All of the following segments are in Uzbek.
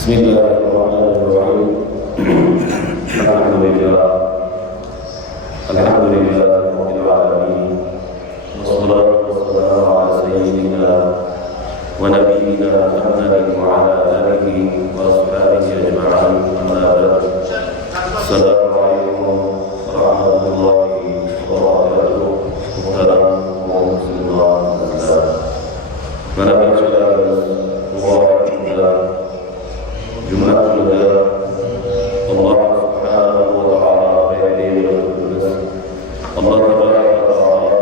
بسم الله الرحمن الرحيم الحمد لله رب العالمين والصلاة والسلام على سيدنا ونبينا محمد وعلى آله وأصحابه أجمعين أما بعد السلام عليكم ورحمة الله وبركاته محترم ومسلمان mana bincanglarimiz muborak kunlar Juma kunida Alloh subhanahu va taolo bayramimiz Alloh tabaraka va taolo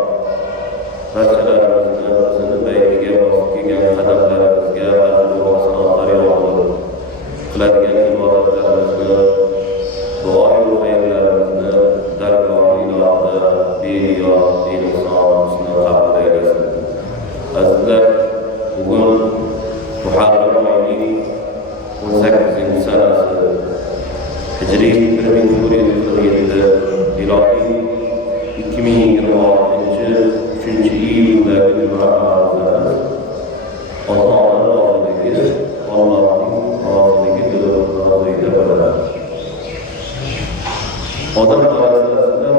barchalarimizni o'zini baytiga bosib kelgan qadamlarimizga ajr va sanoatlar yog'dirib qiladigan ibodatlarimizni duo-yu xayrlarimizni dargohi ilohida beriyo inson qabul aylasin. Azizlar, bugun Muharram oyining 18 sanasi Hijriy 1447 ilohiy 2026 3-iyuldagi juma namozimiz ota-onalar oldidagi Allohning roziligi rozilida bo'ladi. Odam orasida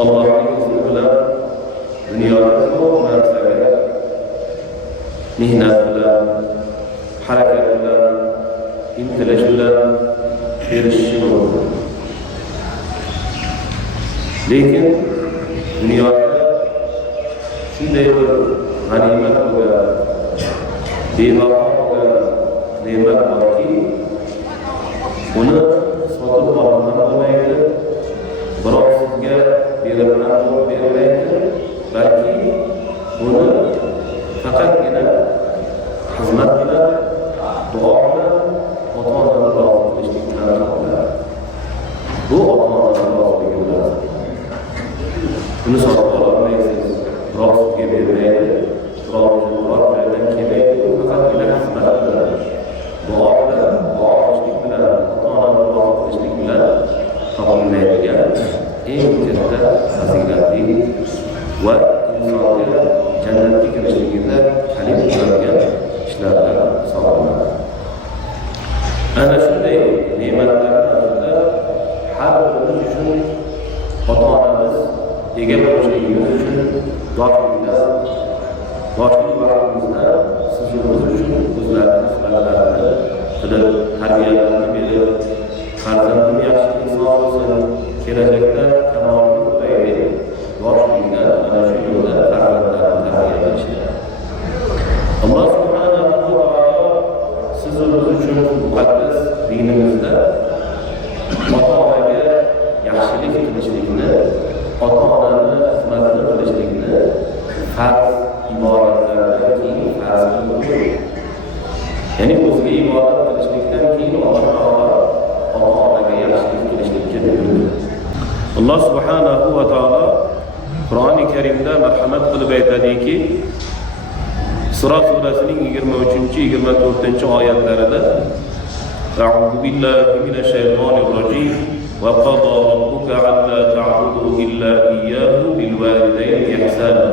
Allohning izni bilan dunyoda ko'p narsaga mehnat bilan, harakat bilan, intilish bilan erishishi mumkin. Lekin dunyoda shunday bir g'animat bo'lgan, bebaho bo'lgan ne'mat borki, uni sotib olib ham bo'lmaydi, biroq sizga berib ham bermaydi. Balki buni faqatgina xizmat bilan, duo bilan, ota-onani rozi qilishlik bilan topiladi. Bu ota-onani roziligi bilan. Buni sotib ololmaysiz, biroq sizga bermaydi, biroq joydan kelmaydi. Bu faqatgina xizmat bilan, duo bilan, duo qilishlik bilan, ota-onani rozi qilishlik bilan topilmaydigan eng katta fazilatli va insonga jannatga kirishligida halil bo'ladigan ishlardan hisoblanadi. Ana shunday ne'matlarni har birimiz uchun ota-onamiz ega bo'lishligimiz uchun yoshlik vaqtimizda sizimiz uchun o'zlarini xizmatlarini qilib, tarbiyalarini berib, farzandim yaxshi inson bo'lsin, kelajakda kamolini ko'raylik, yoshlikda ana shu yo'lda farzandlarni tarbiya qilishadi. Alloh subhanahu va taolo sizimiz uchun muqaddas dinimizda ota-onaga yaxshilik qilishlikni, ota-onani xizmatini qilishlikni farz ibodatlardan keyin farz qilib, ya'ni o'ziga ibodat qilishlikdan keyin Alloh taolo ota-onaga yaxshilik qilishlikka buyurdi. Alloh subhanahu va taolo Qur'oni Karimda marhamat qilib aytadiki, Isro surasining 23-24-oyatlarida A'udhu billahi minash shaytonir rojim va qada robbuka alla ta'budu illa iyyahu bil walidayni ihsana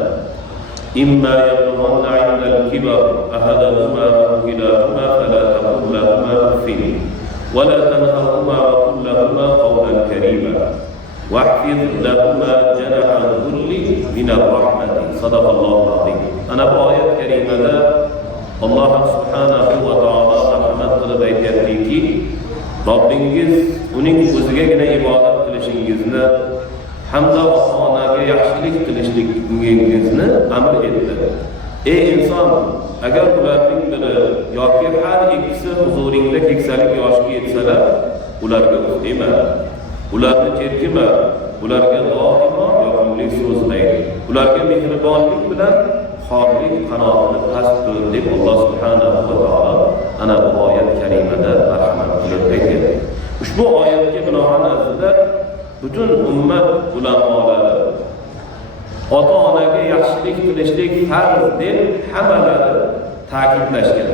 imma yablughanna 'inda al-kibar ahaduhuma aw kilahuma fala taqul lahumā uffin wa la tanharhumā wa qul lahumā qawlan karīmā واحفظ لهما جناح الذل من الرحمة صدق الله العظيم. أنا بآية كريمة الله سبحانه وتعالى rahmat qilib aytayaptiki, Robbingiz uning o'zigagina ibodat qilishingizni hamda ota-onaga yaxshilik qilishligingizni amr etdi. Ey inson, agar ularning biri yoki har ikkisi huzuringda keksalik yoshiga yetsalar, ularga dema, ularni jerkima, ularga doimo yoqimli so'zlaydi, ularga mehribonlik bilan xorlik qanotini past qil deb Alloh subhanahu va taolo ana bu oyat karimada marhamat qilib aytadi. Ushbu oyatga binoan azizlar, butun ummat ulamolari ota-onaga yaxshilik qilishlik farz deb hammalari ta'kidlashgan.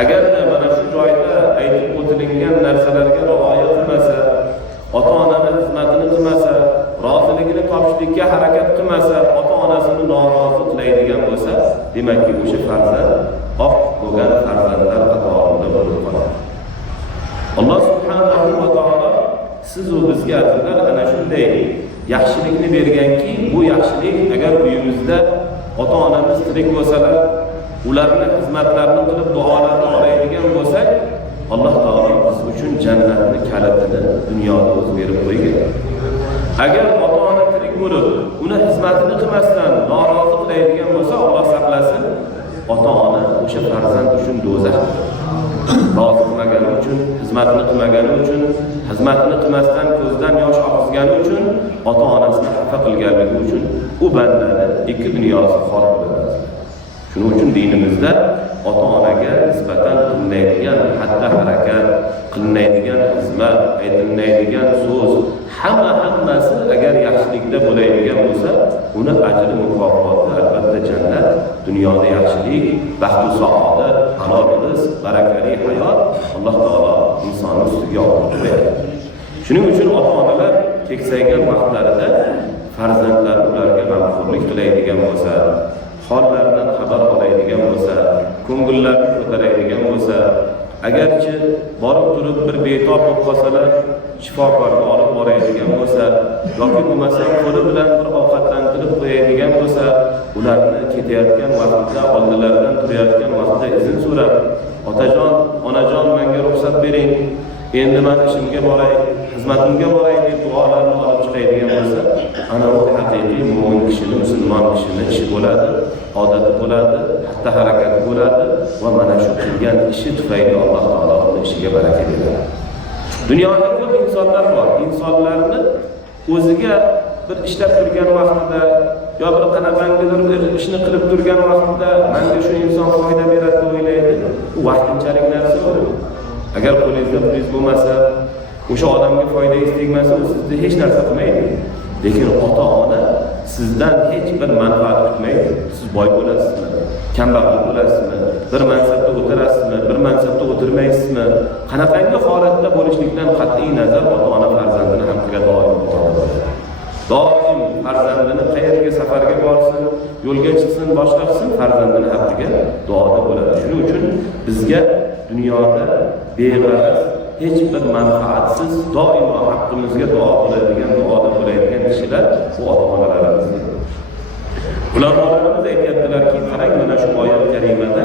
Agarda mana shu joyda aytib o'tilgan narsalarga rioya qilmasa, ota-onani xizmatini qilmasa, roziligini topishlikka harakat qilmasa, ota-onasini norozi qilaydigan bo'lsa, demakki o'sha farzand oq bo'lgan farzandlar Alloh subhanahu va taolo siz va bizga azizlar ana shunday yaxshilikni berganki, bu yaxshilik agar uyimizda ota-onamiz tirik bo'lsalar, ularning xizmatlarini qilib duolarni olaydigan bo'lsak, Alloh taolo biz uchun jannatni kalitini dunyoda o'zi berib qo'ygan. Agar ota-ona tirik bo'lib, uni xizmatini qilmasdan norozi qilaydigan bo'lsa, Alloh saqlasin, ota-ona o'sha farzand uchun do'zax. Rozi qilmagani uchun, xizmatini qilmagani uchun, xizmatini qilmasdan ko'zdan yosh oqizgani uchun, ota-onasini xafa qilganligi uchun u bandani ikki dunyosi xor bo'ladi. Shuning uchun dinimizda ota-onaga nisbatan qilinadigan xatti-harakat, qilinadigan xizmat, aytiladigan so'z hammasi agar yaxshilikda bo'ladigan bo'lsa, uni ajri mukofoti albatta jannat, dunyoda yaxshilik, baxtu saodat, halol rizq, barakali hayot Alloh taolo inson ustiga olib qo'yadi. Shuning uchun ota-onalar keksaygan vaqtlarida farzandlar ularga g'amxo'rlik qiladigan bo'lsa, hollaridan xabar oladigan bo'lsa, ko'ngillarini ko'taradigan bo'lsa, agarchi borib turib bir betob bo'lib qolsalar, shifokorga olib boradigan bo'lsa, yoki bo'lmasa qo'li bilan bir ovqatlantirib qo'yadigan bo'lsa, ularni ketayotgan vaqtida, oldilaridan turayotgan vaqtida izn so'rab, otajon, onajon, menga ruxsat bering, endi men ishimga boray, xizmatimga boray deb duolarni olib chiqadigan bo'lsa, ana u haqiqiy mo'min kishini, musulmon kishini ishi bo'ladi, odati bo'ladi, xatti harakati bo'ladi va mana shu qilgan ishi tufayli Alloh taolo uning ishiga baraka beradi. Dunyoda ko'p insonlar bor. Insonlarni o'ziga bir ishlab turgan vaqtida yo bir qanaqangidir bir ishni qilib turgan vaqtida menga shu inson foyda beradi deb o'ylaydi. U vaqtinchalik narsa u. Agar qo'lingizda pulingiz bo'lmasa, o'sha odamga foydangiz tegmasa, u sizga hech narsa qilmaydi. Lekin ota-ona sizdan hech bir manfaat kutmaydi. Siz boy bo'lasizmi, kambag'al bo'lasizmi, bir mansabda o'tirasizmi, bir mansabda o'tirmaysizmi, qanaqangi holatda bo'lishlikdan qat'iy nazar ota-ona farzandini haqqiga doim doim farzandini qayerga safarga borsin, yo'lga chiqsin, boshqa qilsin, farzandini haqqiga duoda bo'ladi. Shuning uchun bizga dunyoda beg'araz, hech bir manfaatsiz, doimo haqqimizga duo qiladigan, duoda bo'ladigan kishilar bu ota-onalarimiz. Ulamolarimiz aytadilarki, qarang mana shu oyat karimada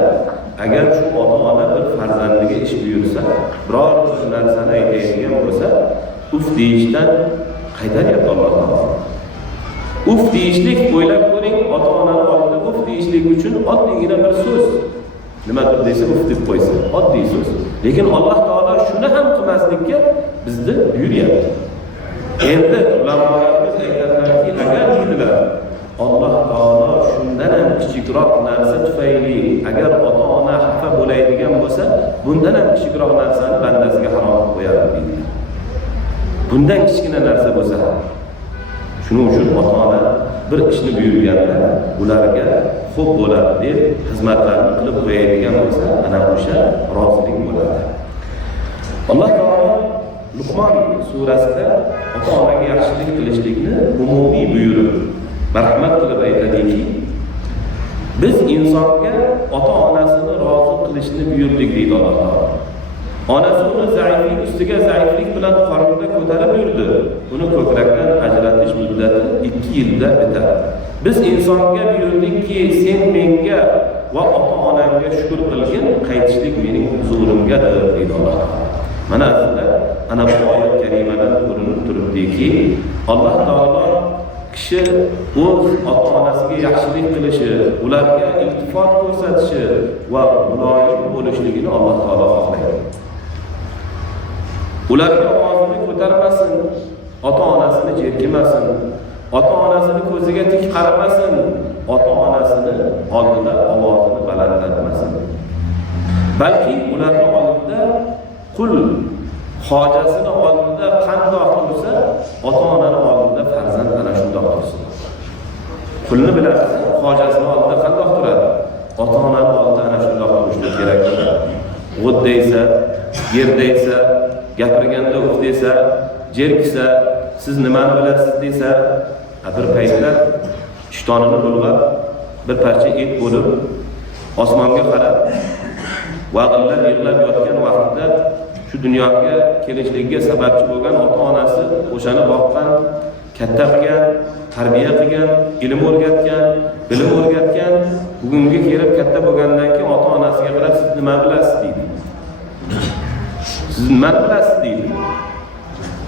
agar shu ota-ona bir farzandiga ish buyursa, biror bir narsani aytadigan bo'lsa, uf deyishdan qaytaryapti Alloh taolo. Uf deyishlik, o'ylab ko'ring, ota-onani oldida uf deyishlik uchun oddiygina bir so'z. Nimadir desa uf deb qo'ysa, oddiy so'z. Lekin Alloh taolo shuni ham qilmaslikka bizni buyuryapti. Endi ulamolarimiz aytadilarki, agar dedilar, Alloh taolo shundan ham kichikroq narsa tufayli agar ota-ona xafa bo'ladigan bo'lsa, bundan ham kichikroq narsani bandasiga harom qilib qo'yadi deydi. Bundan kichkina narsa bo'lsa, shuning uchun ota-ona bir ishni buyurganda ularga xo'p bo'ladi deb xizmatlarni qilib qo'yadigan bo'lsa, ana o'sha rozilik bo'ladi. Alloh taolo Luqmon surasida ota-onaga yaxshilik qilishlikni umumiy buyurib, marhamat qilib aytadiki, biz insonga ota-onasini rozi qilishni buyurdik deydi Alloh taolo. Onasi uni zaiflik ustiga zaiflik bilan qornida ko'tarib yurdi. Uni ko'krakdan ajratish muddati 2 yilda bitadi. Biz insonga buyurdikki, sen menga va ota-onamga shukr qilgin, qaytishlik mening huzurimgadir deydi Alloh taolo. Mana sizlar ana bu oyat karimadan ko'rinib turibdiki, Alloh taolo kishi o'z ota-onasiga yaxshilik qilishi, ularga iltifot ko'rsatishi va muloyim bo'lishligini Alloh taolo xohlaydi. Ularga ovozini ko'tarmasin, ota-onasini jerkimasin, ota-onasini ko'ziga tik qaramasin, ota-onasini oldida ovozini balandlatmasin. Balki ularni oldida qul hojasini oldida qandoq tursa, ota-onani oldida farzand ana shundoq tursin. Qulni bilasiz, hojasini oldida qandoq turadi? Ota-onani oldida ana shundoq turishlik kerak. G'o'ddaysa, yerdaysa, gapirganda uf desa, jerkisa, siz nimani bilasiz desa, bir paytlar ishtonini bulg'ab, bir parcha et bo'lib, osmonga qarab, vag'illab yig'lab yotgan vaqtida shu dunyoga kelishligiga sababchi bo'lgan ota-onasi o'shani boqqan, katta qilgan, tarbiya qilgan, ilm o'rgatgan, bilim o'rgatgan, bugunga kelib katta bo'lgandan keyin ota-onasiga qarab siz nima bilasiz deydi. Siz nima bilasiz deydi.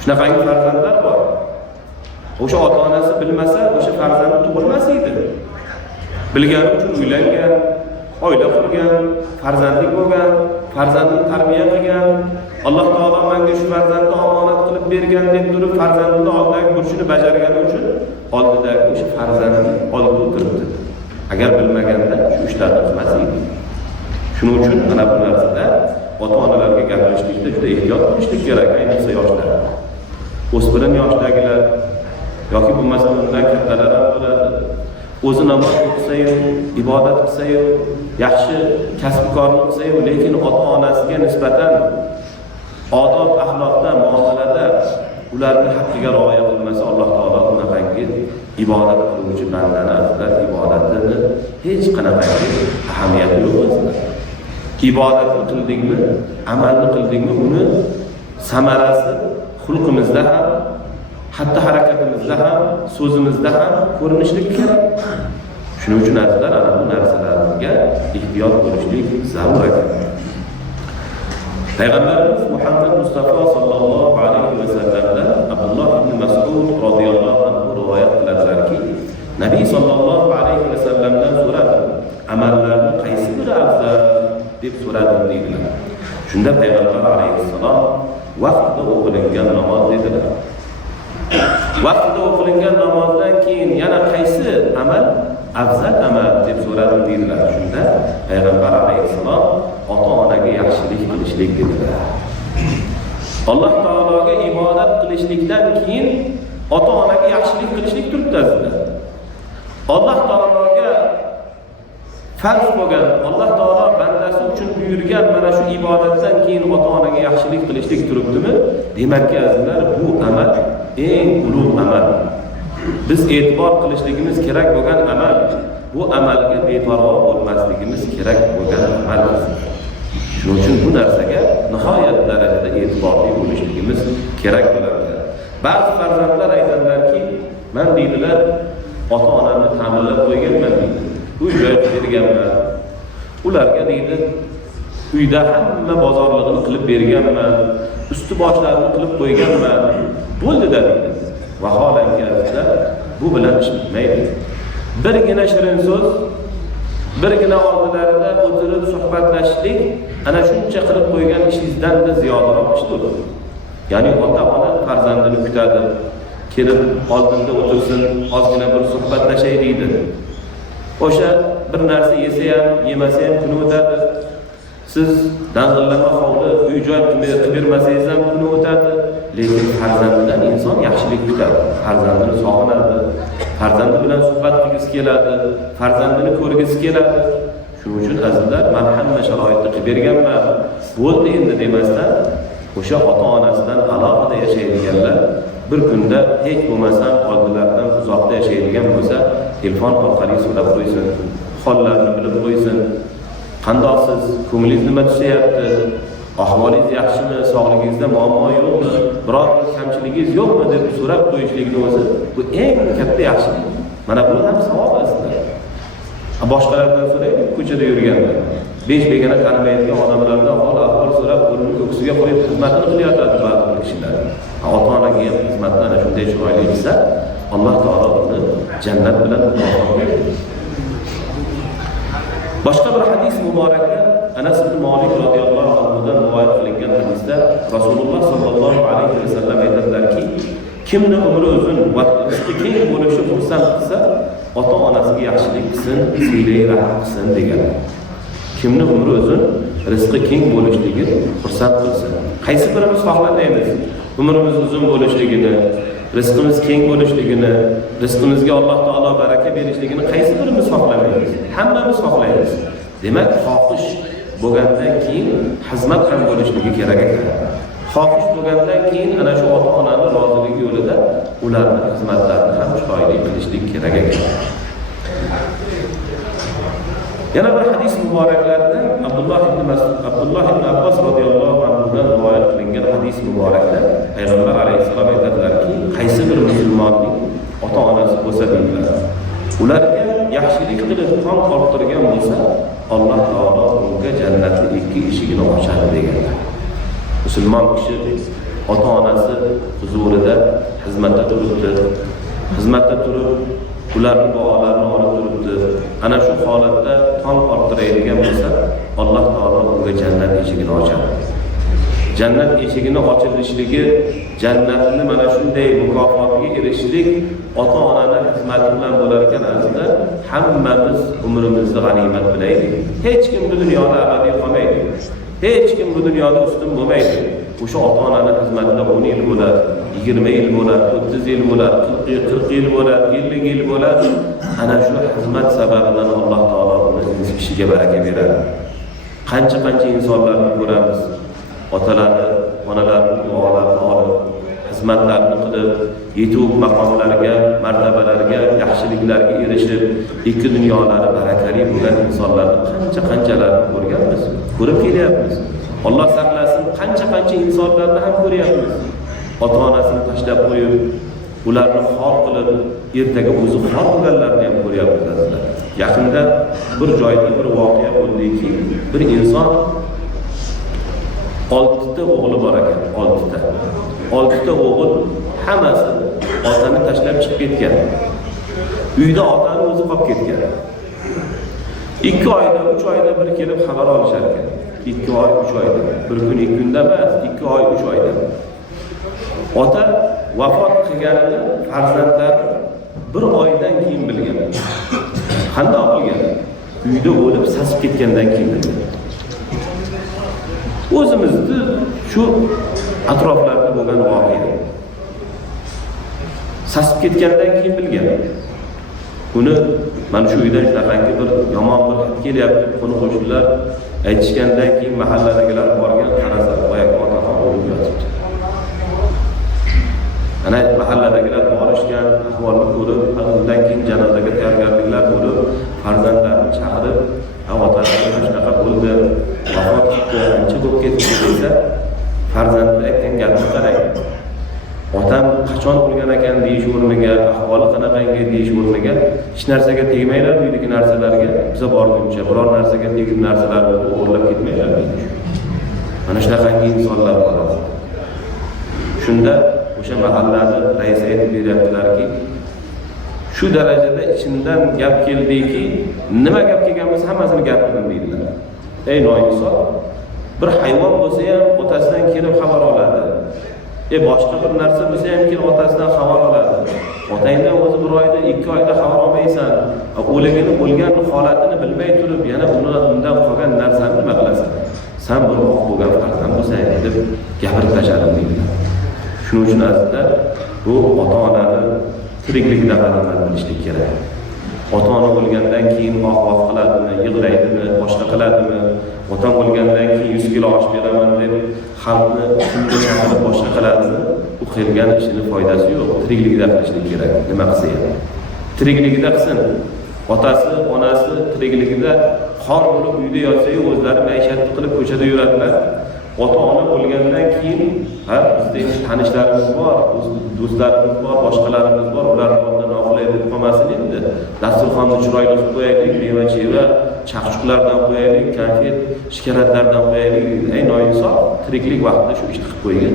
Shunaqangi farzandlar bor. O'sha ota-onasi bilmasa, o'sha farzand tug'ilmas edi. Bilgani uchun uylangan, oila qurgan, farzandlik bo'lgan, farzandni tarbiya qilgan, Alloh taolo menga shu farzandni omonat qilib bergan deb turib farzandini oldidagi burchini bajargani uchun oldidagi o'sha farzandni olib o'tiribdi. Agar bilmaganda shu ishlarni qilmas edi. Shuning uchun mana bu narsada ota-onalarga gapirishlikda juda ehtiyot bo'lishlik kerak, ayniqsa yoshlar. O'smir yoshdagilar yoki bo'lmasa undan kattalar ham bo'ladi. O'zi namoz o'qisa-yu, ibodat qilsa-yu, yaxshi kasb-korni qilsa-yu, lekin ota-onasiga nisbatan odob, axloqda, muomalada ularni haqqiga rioya qilmasa, Alloh taolo unaqangi ibodat qiluvchi bandani azizlar ibodatini hech qanaqangi ahamiyati yo'q o'zida. Ibodatni qildingmi, amalni qildingmi, uni samarasi xulqimizda ham, hatta harakatimizda ham, so'zimizda ham ko'rinishlik kerak. Shuning uchun azizlar ana bu narsalarga ehtiyot bo'lishlik zarur ekan. Payg'ambarimiz Muhammad Mustafa sallallohu alayhi va sallamdan Abdulloh ibn Mas'ud radhiyallohu anhu rivoyat qiladilarki, Nabiy sallallohu alayhi va sallamdan so'radi, amallarning qaysi biri afzal deb so'radim deydilar. Shunda payg'ambar alayhissalom vaqtida o'qilingan namoz dedilar. Vaqtida o'qilingan namozdan keyin yana qaysi amal afzal amal deb so'radim deydilar. Shunda payg'ambar alayhissalom ota-onaga yaxshilik qilishlik dedilar. Alloh taologa ibodat qilishlikdan keyin ota-onaga yaxshilik qilishlik turibdi. Alloh taologa farz bo'lgan, Alloh taolo bandasi uchun buyurgan mana shu ibodatdan keyin ota-onaga yaxshilik qilishlik turibdimi? Demakki azizlar, bu amal eng ulug' amal. Biz e'tibor qilishligimiz kerak bo'lgan amal. Bu amalga beparvo bo'lmasligimiz kerak bo'lgan amal. Shuning uchun bu narsaga nihoyat darajada e'tiborli bo'lishligimiz kerak bo'ladi. Ba'zi farzandlar aytadilarki, men deydilar, ota-onamni ta'minlab qo'yganman deydi. Uy-joy berganman. Ularga deydi, uyda hamma bozorlig'ini qilib berganman, usti boshlarini qilib qo'yganman. Bo'ldi-da deydi. Vaholanki azizlar, bu bilan ish bitmaydi. Birgina shirin so'z, birgina oldilarida o'tirib suhbatlashishlik ana shuncha qilib qo'ygan ishingizdan-da ziyodaroq ishdir. Ya'ni ota-ona farzandini kutadi, kelib oldinda o'tirsin, ozgina bir suhbatlashay deydi. O'sha bir narsa yesa ham, yemasa ham kuni o'tadi. Siz dang'illama hovli, uy-joy qilib bermasangiz ham kuni o'tadi. Lekin farzandidan inson yaxshilik kutadi, farzandini sog'inadi, farzandi bilan suhbat qilgisi keladi, farzandini ko'rgisi keladi. Shuning uchun azizlar, men hamma sharoitni qilib berganman, bo'ldi endi demasdan, o'sha ota-onasidan alohida yashaydiganlar bir kunda hech bo'lmasam oldilaridan uzoqda yashaydigan bo'lsa, telefon orqali so'rab qo'ysin, hollarini bilib qo'ysin. Qandoqsiz, ko'nglingiz nima tusayapti? Ahvolingiz yaxshimi? Sog'ligingizda muammo yo'qmi? Biror kamchiligingiz yo'qmi deb so'rab qo'yishlikni o'zi bu eng katta yaxshilik. Mana bu ham savob aslida. Boshqalardan so'raylik, ko'chada yurganda 5 begona tanimaydigan odamlardan ahvol so'rab, qo'lini ko'ksiga qo'yib xizmatini qilyotadi ba'zi kishilar. Ota-onaga ham xizmatni ana shunday chiroyli qilsa, Alloh taolo uni jannat bilan mukofotlaydi. Boshqa bir hadis muborakda Anas ibn Malik radhiyallohu anhudan rivoyat qilingan hadisda Rasululloh sallallohu alayhi va sallam aytadilarki, kimni umri uzun va rizqi keng bo'lishi xursand qilsa, ota-onasiga yaxshilik qilsin, siylay rahim qilsin degan. Kimni umri uzun, rizqi keng bo'lishligi xursand qilsin. Qaysi birimiz xohlaymiz? Umrimiz uzun bo'lishligini, rizqimiz keng bo'lishligini, rizqimizga Alloh taolo baraka berishligini qaysi birimiz xohlamaymiz? Hammamiz xohlaymiz. Demak, xohish bo'lgandan keyin xizmat ham bo'lishligi kerak ekan. Xohish bo'lgandan keyin ana shu ota-onaning roziligi yo'lida ularning xizmatlarini ham chiroyli qilishlik kerak ekan. Yana bir hadis muboraklarida Abdulloh ibn Abbos radhiyallohu anhu dan rivoyat hadis muborakda payg'ambar alayhissalom aytadilarki, qaysi bir musulmonning ota-onasi bo'lsa deydilar, ularga yaxshilik qilib qon orttirgan bo'lsa, Alloh taolo unga jannatning ikki eshigini ochadi deganlar. Musulmon kishi ota-onasi huzurida xizmatda turibdi, xizmatda turib ularning duolarini olib turibdi. Ana shu holatda qon orttiradigan bo'lsa, Alloh taolo unga jannat eshigini ochadi. Jannat eshigini ochilishligi, jannatni mana shunday mukofotiga erishishlik ota-onani xizmati bilan bo'lar ekan. Azizlar, hammamiz umrimizni g'animat bilaylik. Hech kim bu dunyoda abadiy qolmaydi. Hech kim bu dunyoda ustun bo'lmaydi. O'sha ota-onani xizmatida 10 yil bo'ladi, 20 yil bo'ladi, 30 yil bo'ladi, 40 yil bo'ladi, 50 yil bo'ladi. Ana shu xizmat sababidan Alloh taolo uning ishiga baraka beradi. Qancha insonlarni ko'ramiz, otalarni, onalarning duolarini olib, xizmatlarni qilib, yetuk maqomlarga, martabalarga, yaxshiliklarga erishib, ikki dunyolari barakali bo'lgan insonlarni qanchalarni ko'rganmiz, ko'rib kelyapmiz. Alloh saqlasin, qancha insonlarni ham ko'ryapmiz. Ota-onasini tashlab qo'yib, ularni xor qilib, ertaga o'zi xor bo'lganlarni ham ko'ryapmiz azizlar. Yaqinda bir joyda bir voqea bo'ldiki, bir inson 6 ta o'g'li bor ekan, 6 ta. 6 ta o'g'il hammasi otani tashlab chiqib ketgan. Uyda otani o'zi qolib ketgan. 2 oyda, 3 oyda bir kelib xabar olishar ekan. 2 oy, 3 oyda. Bir kun, 2 kunda emas, 2 oy, 3 oyda. Ota vafot qilganini farzandlar 1 oydan keyin bilgan. Qanday bilgan? Uyda o'lib sasib ketgandan keyin bilgan. O'zimizni shu atroflarda bo'lgan voqea. Sasib ketgandan keyin bilgan. Buni mana shu uydan shunaqangi bir yomon bir hid kelyapti, qo'ni qo'shnilar aytishgandan keyin mahalladagilar borgan, qarasa boyagi otaxon o'lib yotibdi. Ana mahalladagilar borishgan, ahvolni ko'rib, undan keyin janozaga tayyorgarliklar bo'lib, farzandlarni chaqirib, otalar shunaqa bo'ldi, vafot etdi, ancha bo'lib ketdi desa, farzandlar aytgan gapni qarang. Otam qachon o'lgan ekan deyish o'rniga, ahvoli qanaqangi deyish o'rniga, hech narsaga tegmanglar uydagi narsalarga, biza borguncha biror narsaga tegib narsalarni o'g'irlab ketmanglar deydi. Mana shunaqangi insonlar bor. Shunda o'sha mahallani raisi aytib beryaptilarki, shu darajada ichimdan gap keldiki, nima gap kelgan bo'lsa hammasini gapirdim deydilar. Ey noinsof, bir hayvon bo'lsa ham otasidan kelib xabar oladi. Boshqa bir narsa bo'lsa ham kelib otasidan xabar oladi. Otangdan o'zi 1 oyda, 2 oyda xabar olmaysan. O'ligini bo'lgan holatini bilmay turib, yana undan qolgan narsani nima qilasan? Sen bir oq bo'lgan farzand bo'lsang deb gapirib tashladim deydilar. Shuning uchun azizlar, bu ota-onani tirikligida qadrlab bilishlik kerak. Ota-ona bo'lgandan keyin voh-voh qiladimi, yig'laydimi, boshqa qiladimi? Otam bo'lgandan keyin 100 kilo osh beraman deb xalqni shunga chaqirib boshqa qiladimi? Bu qilgan ishini foydasi yo'q. Tirikligida qilishlik kerak. Nima qilsa ham. Tirikligida qilsin. Otasi, onasi tirikligida xor bo'lib uyda yotsa-yu, o'zlari maishatni qilib ko'chada yuradilar. Ota-ona bo'lgandan keyin, bizda tanishlarimiz bor, do'stlarimiz bor, boshqalarimiz bor, ularning oldida noqulay bo'lib qolmasin endi. Dasturxonni chiroyli qilib qo'yaylik, meva-cheva, chaqchuqlardan qo'yaylik, konfet, shikolatlardan qo'yaylik. Ey noinsof, tiriklik vaqtida shu ishni qilib qo'ygan.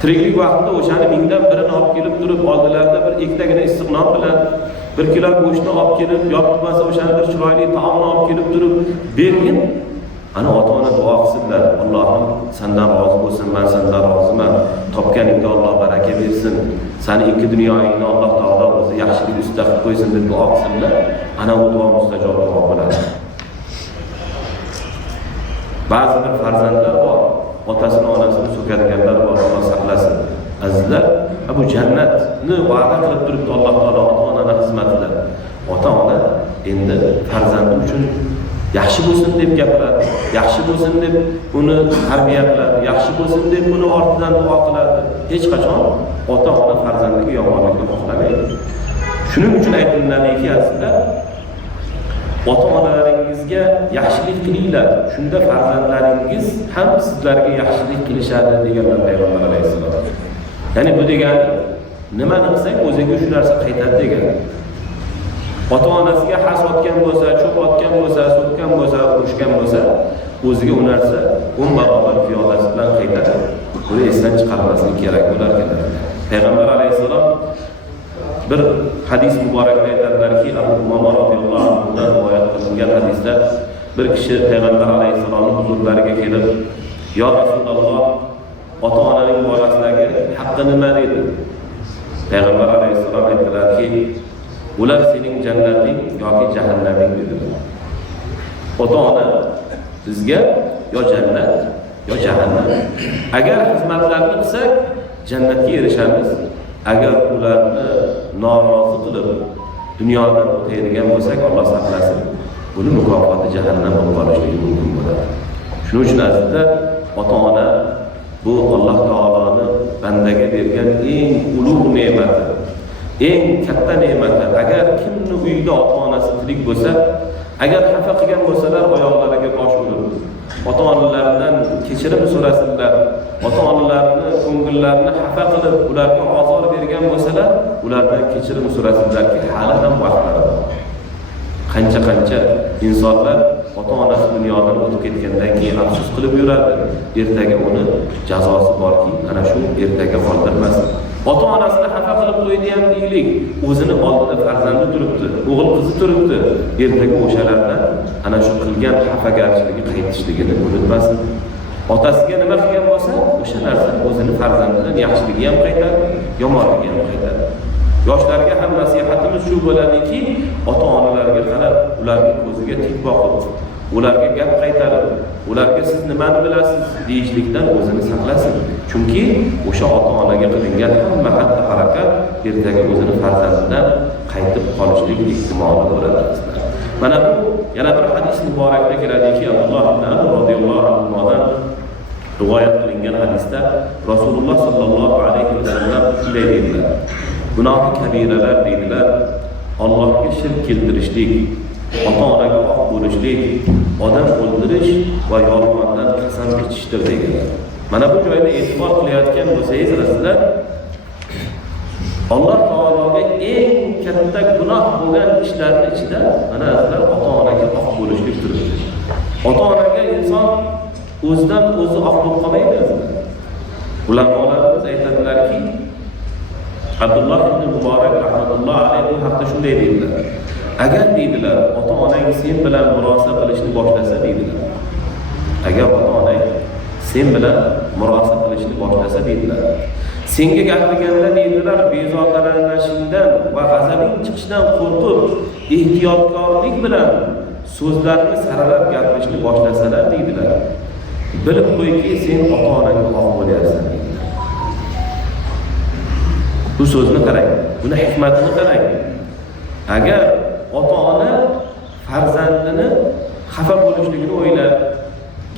Tiriklik vaqtida o'shani mingdan birini olib kelib turib, oldilarida bir ikkitagina issiq non bilan 1 kilo go'shtni olib kelib, yopmasa o'shani bir chiroyli taomni olib kelib turib bergin. Ana ota-ona duo qilsinlar. Allohim sendan rozi bo'lsin, men sendan roziman. Topganingga Alloh baraka bersin. Seni ikki dunyoyingni Alloh taolo o'zi yaxshilik ustida qilib qo'ysin deb duo qilsinlar. Ana bu duo mustajob duo bo'ladi. Ba'zi bir farzandlar bor, otasini, onasini so'kadiganlar bor, Alloh saqlasin. Azizlar, bu jannatni va'da qilib turibdi Alloh taolo ota-onaning xizmatida. Ota-ona endi farzandi uchun yaxshi bo'lsin deb gapiradi, yaxshi bo'lsin deb uni tarbiya qiladi, yaxshi bo'lsin deb uni ortidan duo qiladi. Hech qachon ota-ona farzandiga yomonlikni xohlamaydi. Shuning uchun aytiladiki, azizlar, ota-onalaringizga yaxshilik qilinglar, shunda farzandlaringiz ham sizlarga yaxshilik qilishadi deganlar payg'ambar alayhissalom. Ya'ni bu degani nimani qilsang o'zingga shu narsa qaytadi degani. Ota-onasiga hasotgan bo'lsa, cho'p otgan bo'lsa, so'kkan bo'lsa, urushgan bo'lsa, o'ziga u narsa 10 barobar ziyodasi bilan qaytadi. Buni esdan chiqarmaslik kerak bo'lar ekan. Payg'ambar alayhissalom bir hadis muborakda aytadilarki, Abu Umama radhiyallohu anhudan rivoyat qilingan hadisda bir kishi payg'ambar alayhissalomning huzurlariga kelib, "Ya Rasululloh, ota-onaning borasidagi haqqi nima?" dedi. Payg'ambar alayhissalom aytdilarki, "Ular sening jannating yoki jahannaming" dedilar. Ota-ona bizga yo jannat yo jahannam. Agar xizmatlarni qilsak, jannatga erishamiz. Agar ularni norozi qilib dunyodan o'taydigan bo'lsak, Alloh saqlasin, buni mukofoti jahannam bo'lib qolishligi mumkin bo'ladi. Shuning uchun azizlar, ota-ona bu Alloh taoloning bandaga bergan eng ulug' ne'mati, eng katta ne'mati. Agar kimning uyida ota-onasi tirik bo'lsa, agar xafa qilgan bo'lsalar, oyoqlariga tosh urib, ota-onalardan kechirim so'rasinlar, ota-onalarni ko'ngillarini xafa qilib, ularga ozor bergan bo'lsalar, ulardan kechirim so'rasinlarki, hali ham vaqtlari bor. Qancha insonlar ota-onasi dunyodan o'tib ketgandan keyin afsus qilib yuradi. Ertaga uni jazosi borki, ana shu ertaga qoldirmasin. Ota-onasini xafa qilib qo'ydi ham deylik, o'zini oldida farzandi turibdi, o'g'il qizi turibdi. Ertaga o'shalardan ana shu qilgan xafagarchiligi qaytishligini unutmasin. Otasiga nima qilgan bo'lsa, o'sha narsa o'zini farzandidan yaxshiligi ham qaytadi, yomonligi ham qaytadi. Yoshlarga ham nasihatimiz shu bo'ladiki, ota-onalarga qarab, ularning ko'ziga tik boqib, ularga gap qaytarib, ularga siz nimani bilasiz deyishlikdan o'zini saqlasin. Chunki o'sha ota-onaga qilingan hamma xatti-harakat ertaga o'zini farzandidan qaytib qolishlik ehtimoli bo'ladi. Mana bu yana bir hadis muborakda keladiki, Abdulloh ibn Amr radhiyallohu anhudan rivoyat qilingan hadisda Rasululloh sallallohu alayhi vasallam shunday dedilar: "Gunoh kabiralar dedilar, Allohga shirk keltirishlik, ota-onaga oq bo'lishlik, odam o'ldirish va yolg'ondan qasam ichishdir" deganlar. Mana bu joyda e'tibor qilayotgan bo'lsangiz, azizlar, Alloh taologa eng katta gunoh bo'lgan ishlarning ichida mana azizlar ota-onaga oq bo'lishlik turibdi. Ota-onaga inson o'zidan o'zi oq bo'lib qolmaydi azizlar. Ulamolarimiz aytadilarki, Abdulloh ibn Muborak rahmatullohi alayhi bu haqda shunday dedilar: "Agar deydilar, ota-onang sen bilan murosa qilishni boshlasa deydilar. Agar ota-onang sen bilan murosa qilishni boshlasa deydilar. Senga gapirganda deydilar, bezovtalanishingdan va g'azabing chiqishidan qo'rqib, ehtiyotkorlik bilan so'zlarni saralab gapirishni boshlasalar deydilar. Bilib qo'yki, sen ota-onangga oq bo'lyapsan." Bu so'zni qarang, buni hikmatini qarang. Agar ota-ona farzandini xafa bo'lishligini o'ylab,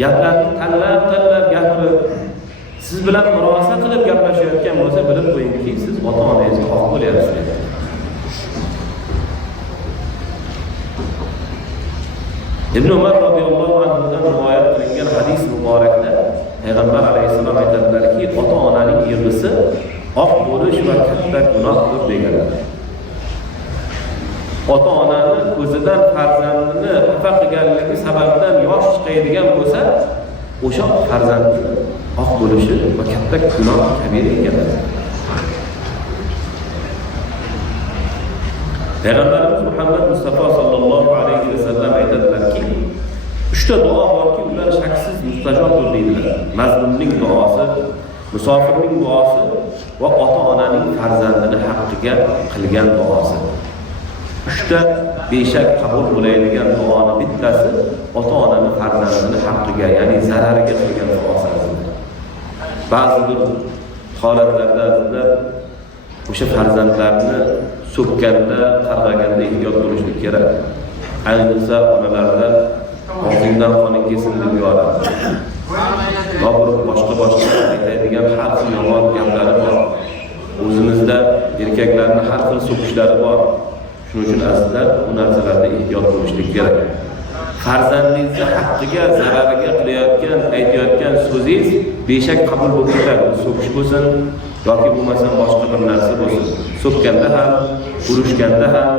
gaplarni tanlab gapirib, siz bilan murosa qilib gaplashayotgan bo'lsa, bilib qo'yingki, siz ota-onangizga oq bo'lyapsiz. Ibn Umar radhiyallohu anhudan rivoyat qilingan hadis muborakda Payg'ambar alayhissalom aytadilarki, ota-onaning yig'isi oq bo'lish va katta gunohdir deganlar. Ota-onani ko'zidan farzandini xafa qilganligi sababidan yosh chiqadigan bo'lsa, o'sha farzandning oq bo'lishi va katta gunoh kabira ekan. Payg'ambarimiz Muhammad Mustafa sallallohu alayhi vasallam aytadilarki, 3 ta duo borki, ular shaksiz mustajobdir deydilar. Mazlumning duosi, musofirning duosi va ota-onaning farzandini haqqiga qilgan duosi. 3 ta beshak qabul bo'ladigan duoning bittasi ota-onaning farzandini haqqiga, ya'ni zarariga qilgan duosi. Ba'zi bir holatlarda o'sha farzandlarni so'kkanda, qarg'aganda ehtiyot bo'lishlik kerak. Ayniqsa onalarda og'zingdan qoning kesin deb yoradi. Boshqa aytadigan har xil yomon gaplari bor. O'zimizda erkaklarni har xil so'kishlari bor. Shuning uchun azizlar, bu narsalarda ehtiyot bo'lishlik kerak. Farzandingizni haqqiga, zarariga qilayotgan, aytayotgan so'zingiz beshak qabul bo'lib ketadi. So'kish bo'lsin yoki bo'lmasa boshqa bir narsa bo'lsin. So'kkanda ham, urushganda ham,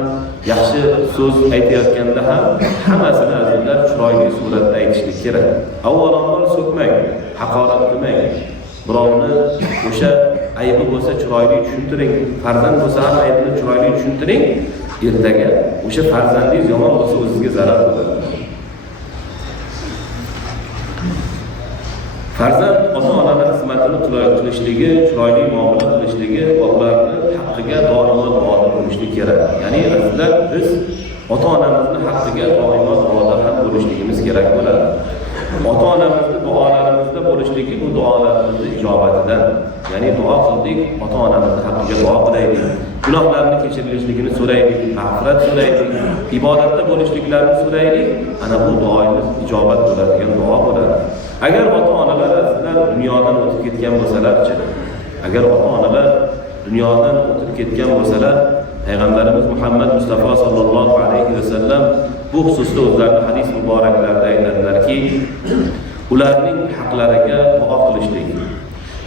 yaxshi so'z aytayotganda ham hammasini azizlar chiroyli suratda aytishlik kerak. Avvalambor so'kmang, haqorat qilmang. Birovni o'sha aybi bo'lsa chiroyli tushuntiring. Farzand bo'lsa ham aybini chiroyli tushuntiring. Ertaga o'sha farzandingiz yomon bo'lsa o'zingizga zarar bo'ladi. Farzand ota-onani xizmatini qilishligi, chiroyli muomala qilishligi va ularni haqqiga doimo duoda bo'lishlik kerak. Ya'ni azizlar, biz ota-onamizni haqqiga doimo duoda ham bo'lishligimiz kerak bo'ladi. Ota-onamizni duolarimizda bo'lishligi bu duolarimizning ijobatidan. Ya'ni duo qildik, ota-onamizni haqqiga duo qilaylik. Gunohlarni kechirilishligini so'raylik, mag'firat so'raylik, ibodatda bo'lishliklarini so'raylik. Ana bu duoimiz ijobat bo'ladigan duo bo'ladi. Agar ota-onalar azizlar dunyodan o'tib ketgan bo'lsalar-chi? Agar ota-onalar dunyodan o'tib ketgan bo'lsalar, Payg'ambarimiz Muhammad Mustafa sallallohu alayhi va sallam bu xususda o'zlarining hadis muboraklarida aytadilarki, ularning haqlariga duo qilishlik,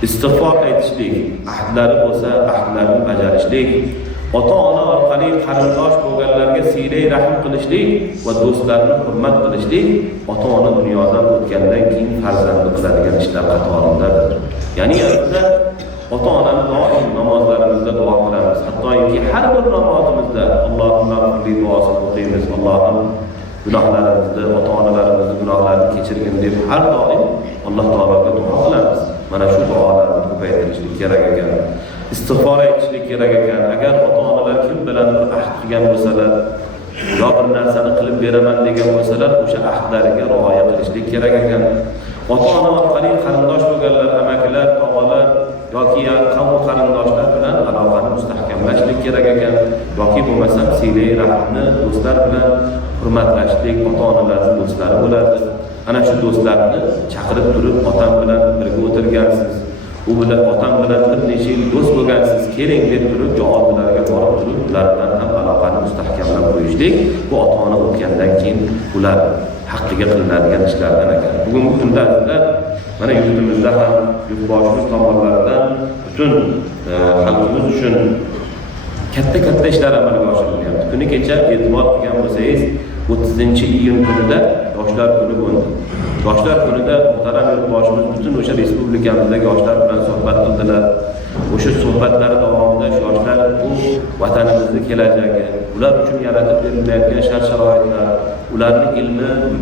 istig'for aytishlik, ahdlari bo'lsa ahdlarini bajarishlik, ota-ona orqali qarindosh bo'lganlarga silay rahm qilishlik va do'stlarni hurmat qilishlik ota-ona dunyodan o'tgandan keyin farzandi qiladigan ishlar qatorindadir. Ya'ni ota-onani doim namozlarimizda duo qilamiz. Hattoki har bir namozimizda Allohumma g'firli duosini o'qiymiz. Allohim gunohlarimizni, ota-onalarimizni gunohlarini kechirgin deb har doim Alloh taologa duo qilamiz. Mana shu duolarni ko'paytirishlik kerak ekan. Istig'for aytishlik kerak ekan. Agar ota-onalar kim bilan bir ahd qilgan bo'lsalar, yo bir narsani qilib beraman degan bo'lsalar, o'sha ahdlariga rioya qilishlik kerak ekan. Ota-ona orqali qarindosh bo'lganlar, amakilar, tog'alar yoki qavm qarindoshlar bilan aloqani mustahkamlashlik kerak ekan. Yoki bo'lmasa silay rahmni do'stlar bilan hurmatlashlik, ota-onalarning do'stlari bo'ladi. Ana shu do'stlarni chaqirib turib, otam bilan birga o'tirgansiz, u bilan otam bilan bir necha yil do'st bo'lgansiz, keling deb turib, javoblariga borib turib, ular bilan ham aloqani mustahkamlab qo'yishlik, bu ota-ona o'tgandan keyin ular haqqiga qilinadigan ishlardan ekan. Bugungi kunda azizlar, mana yurtimizda ham yurtboshimiz tomonidan butun xalqimiz uchun katta ishlar amalga oshirilyapti. Kuni kecha e'tibor qilgan bo'lsangiz, 30-iyun kunida yoshlar kuni bo'ldi. Yoshlar kunida muhtaram yurtboshimiz butun o'sha respublikamizdagi yoshlar bilan suhbat qildilar. O'sha suhbatlar davomida yoshlar bu vatanimizning kelajagi, ular uchun yaratib berilayotgan shart-sharoitlar, ularning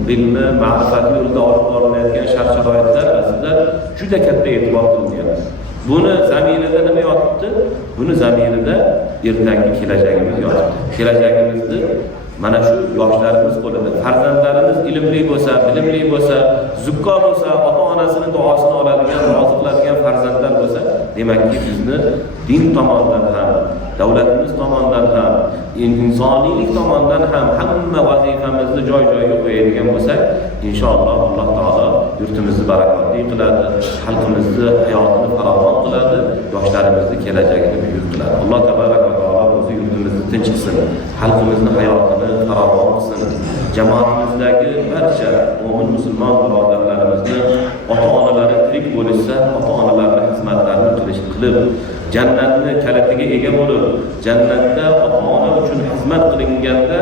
bilmi, ma'rifati yo'lida olib borilayotgan shart-sharoitlar azizlar juda katta e'tibor qilinyapti. Buni zamirida nima yotibdi? Buni zamirida ertangi kelajagimiz yotibdi. Kelajagimizni mana shu yoshlarimiz qo'lida. Farzandlarimiz ilmli bo'lsa, bilimli bo'lsa, zukko bo'lsa, ota-onasini duosini oladigan, rozi qiladigan farzandlar bo'lsa, demakki bizni din tomonidan ham, davlatimiz tomonidan ham, insoniylik tomonidan ham hamma vazifamizni joy-joyiga qo'yadigan bo'lsak, inshaalloh Alloh taolo yurtimizni barakotli qiladi, xalqimizni hayotini farovon qiladi, yoshlarimizni kelajagini buyuk qiladi. Alloh tabarak va taolo o'zi yurtimizni tinch qilsin, xalqimizni hayotini farovon qilsin. Jamoatimizdagi barcha mo'min musulmon birodarlarimizni ota-onalari tirik bo'lsa, ota-onalarning xizmatlarini qilib, jannatni kalitiga ega bo'lib, jannatda ota-ona uchun xizmat qilinganda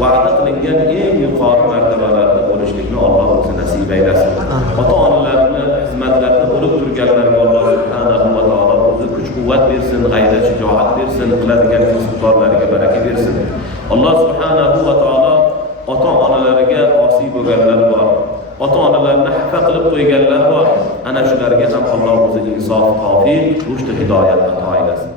va'da qilingan eng yuqori martabalarda bo'lishlikni Alloh o'zi nasib aylasin. Ota-onalarning xizmatlarida bo'lib turganlarga Alloh subhanahu va taolo o'zi kuch-quvvat bersin, g'ayrat, shijoat bersin, qiladigan kasb-korlariga baraka bersin. Alloh subhanahu va taolo ota-onalariga osiy bo'lganlar bor, ota-onalarni xafa qilib qo'yganlar bor. Ana shularga ham Alloh o'zi insof, tavfiq, rushd, hidoyat ato aylasin.